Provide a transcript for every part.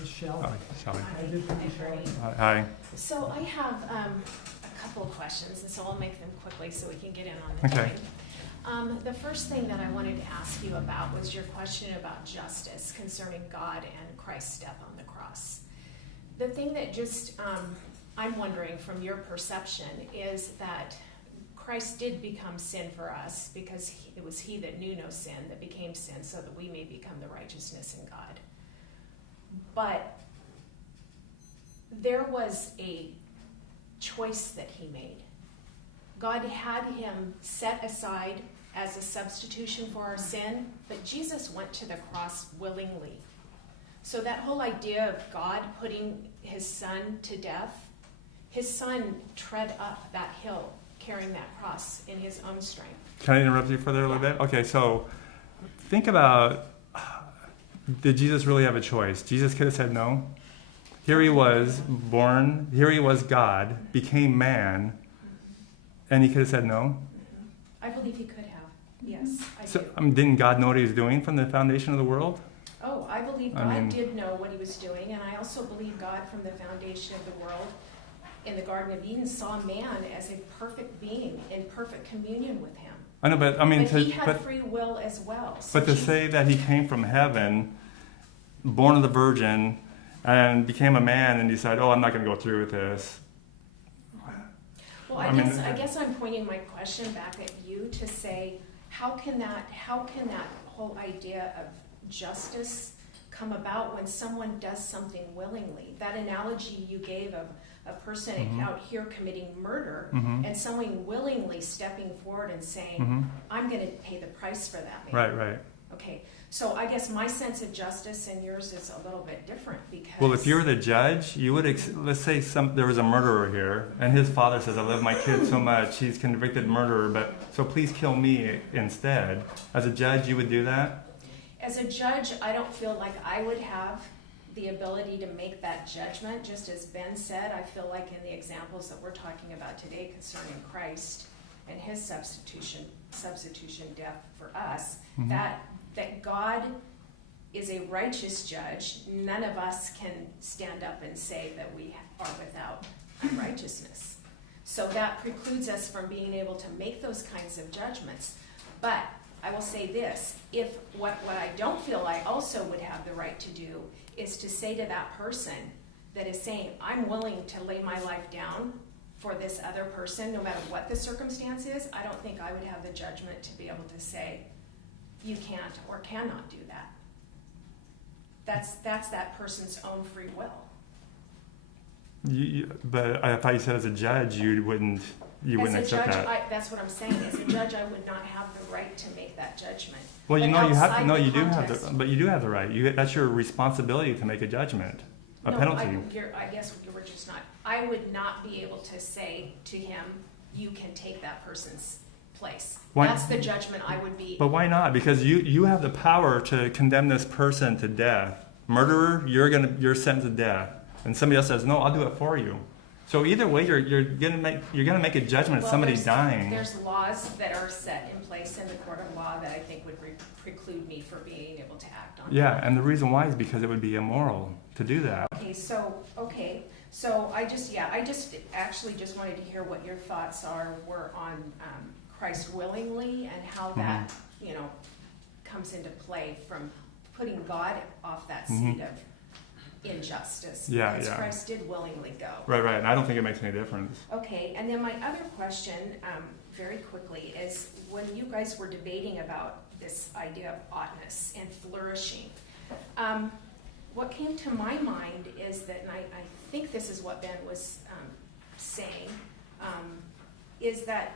Michelle. Oh, Shelly. Michelle. Hi. So I have a couple of questions, and so I'll make them quickly so we can get in on the Okay. time. The first thing that I wanted to ask you about was your question about justice concerning God and Christ's death on the cross. The thing that just I'm wondering from your perception is that Christ did become sin for us because it was he that knew no sin that became sin so that we may become the righteousness in God. But there was a choice that he made. God had him set aside as a substitution for our sin, but Jesus went to the cross willingly. So that whole idea of God putting his son to death, his son tread up that hill carrying that cross in his own strength. Can I interrupt you for there a little bit? Okay, so think about, did Jesus really have a choice? Jesus could have said no. Here he was born, here he was God, became man, and he could have said no. I believe he could have. Yes, I So, do. didn't God know what he was doing from the foundation of the world? Oh, I believe God did know what he was doing, and I also believe God from the foundation of the world in the Garden of Eden saw man as a perfect being in perfect communion with him. I know, but He had free will as well. So but to say that he came from heaven, born of the Virgin, and became a man and decided, oh, I'm not going to go through with this. Well, I guess I'm pointing my question back at you to say, how can that whole idea of justice come about when someone does something willingly? That analogy you gave of a person out here committing murder and someone willingly stepping forward and saying, I'm going to pay the price for that man. Right. Okay, so I guess my sense of justice and yours is a little bit different because... Well, if you're the judge, you would, let's say there was a murderer here, and his father says, I love my kid so much, he's convicted murderer, so please kill me instead. As a judge, you would do that? As a judge, I don't feel like I would have the ability to make that judgment. Just as Ben said, I feel like in the examples that we're talking about today concerning Christ and his substitution death for us, that God is a righteous judge. None of us can stand up and say that we are without unrighteousness. So that precludes us from being able to make those kinds of judgments. But I will say this, if what I don't feel I also would have the right to do is to say to that person that is saying, I'm willing to lay my life down for this other person, no matter what the circumstance is, I don't think I would have the judgment to be able to say, you can't or cannot do that. That's that person's own free will. But I thought you said as a judge you wouldn't accept that. That's what I'm saying. As a judge, I would not have the right to make that judgment. Well, but you do have the right. That's your responsibility to make a judgment, penalty. I guess you were just not. I would not be able to say to him, you can take that person's place. That's the judgment I would be. But why not? Because you have the power to condemn this person to death. Murderer, you're sentenced to death. And somebody else says, no, I'll do it for you. So either way, you're gonna make a judgment of somebody dying. There's laws that are set in place in the court of law that I think would preclude me from being able to act on. Yeah, and the reason why is because it would be immoral to do that. So I just actually just wanted to hear what your thoughts were on Christ willingly and how that comes into play from putting God off that seat of injustice. Yeah. Christ did willingly go. Right, and I don't think it makes any difference. Okay, and then my other question, very quickly, is when you guys were debating about this idea of oughtness and flourishing, what came to my mind is that, and I think this is what Ben was saying, is that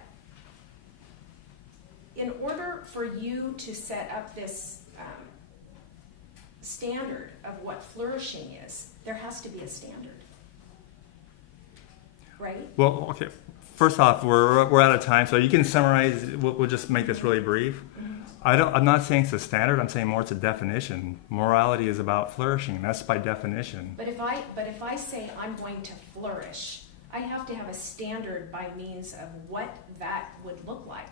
in order for you to set up this standard of what flourishing is, there has to be a standard, right? Well, okay. First off, we're out of time, so you can summarize. We'll just make this really brief. I'm not saying it's a standard. I'm saying more it's a definition. Morality is about flourishing. That's by definition. But if I say I'm going to flourish, I have to have a standard by means of what that would look like.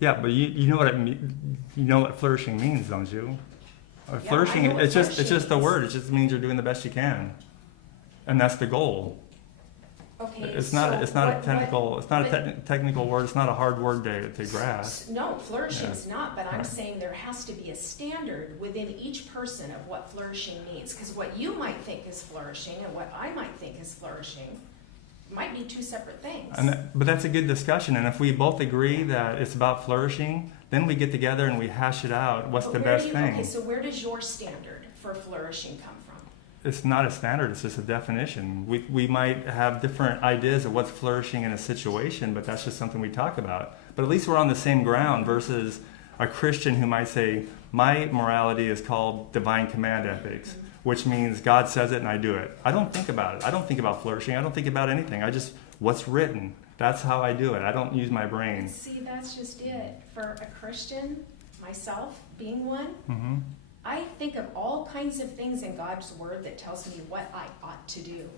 Yeah, but you know what you know what flourishing means, don't you? Flourishing, I know what it's just flourishing the means. word. It just means you're doing the best you can, and that's the goal. Okay, It's so not a what- technical. It's not a but- technical word. It's not a hard word to grasp. No, flourishing's not, but I'm Right. saying there has to be a standard within each person of what flourishing means. Because what you might think is flourishing and what I might think is flourishing might be two separate things. But that's a good discussion. And if we both agree that it's about flourishing, then we get together and we hash it out. What's But the where best do you- thing? Okay, so where does your standard for flourishing come from? It's not a standard. It's just a definition. We might have different ideas of what's flourishing in a situation, but that's just something we talk about. But at least we're on the same ground versus a Christian who might say, my morality is called divine command ethics, which means God says it and I do it. I don't think about it. I don't think about flourishing. I don't think about anything. I just, what's written. That's how I do it. I don't use my brain. See, that's just it. For a Christian, myself being one, Hmm. I think of all kinds of things in God's word that tells me what I ought to do.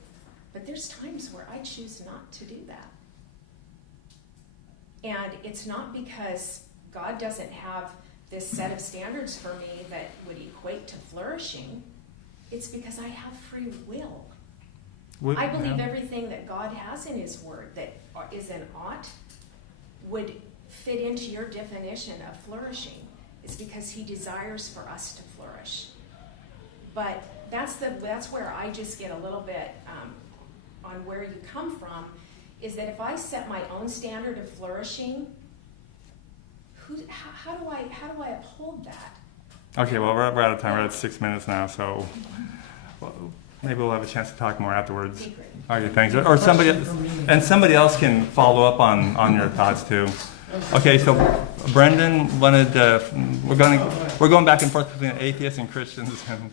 But there's times where I choose not to do that. And it's not because God doesn't have this set of standards for me that would equate to flourishing. It's because I have free will. I believe everything that God has in his word that is an ought would fit into your definition of flourishing. It's because he desires for us to flourish. But that's where I just get a little bit on where you come from, is that if I set my own standard of flourishing, how do I uphold that? Okay, well, we're out of time. We're at 6 minutes now, so maybe we'll have a chance to talk more afterwards. Be great. Okay, thanks. Or somebody else can follow up on your thoughts too. Okay, so Brendan wanted we're going back and forth between atheists and Christians. And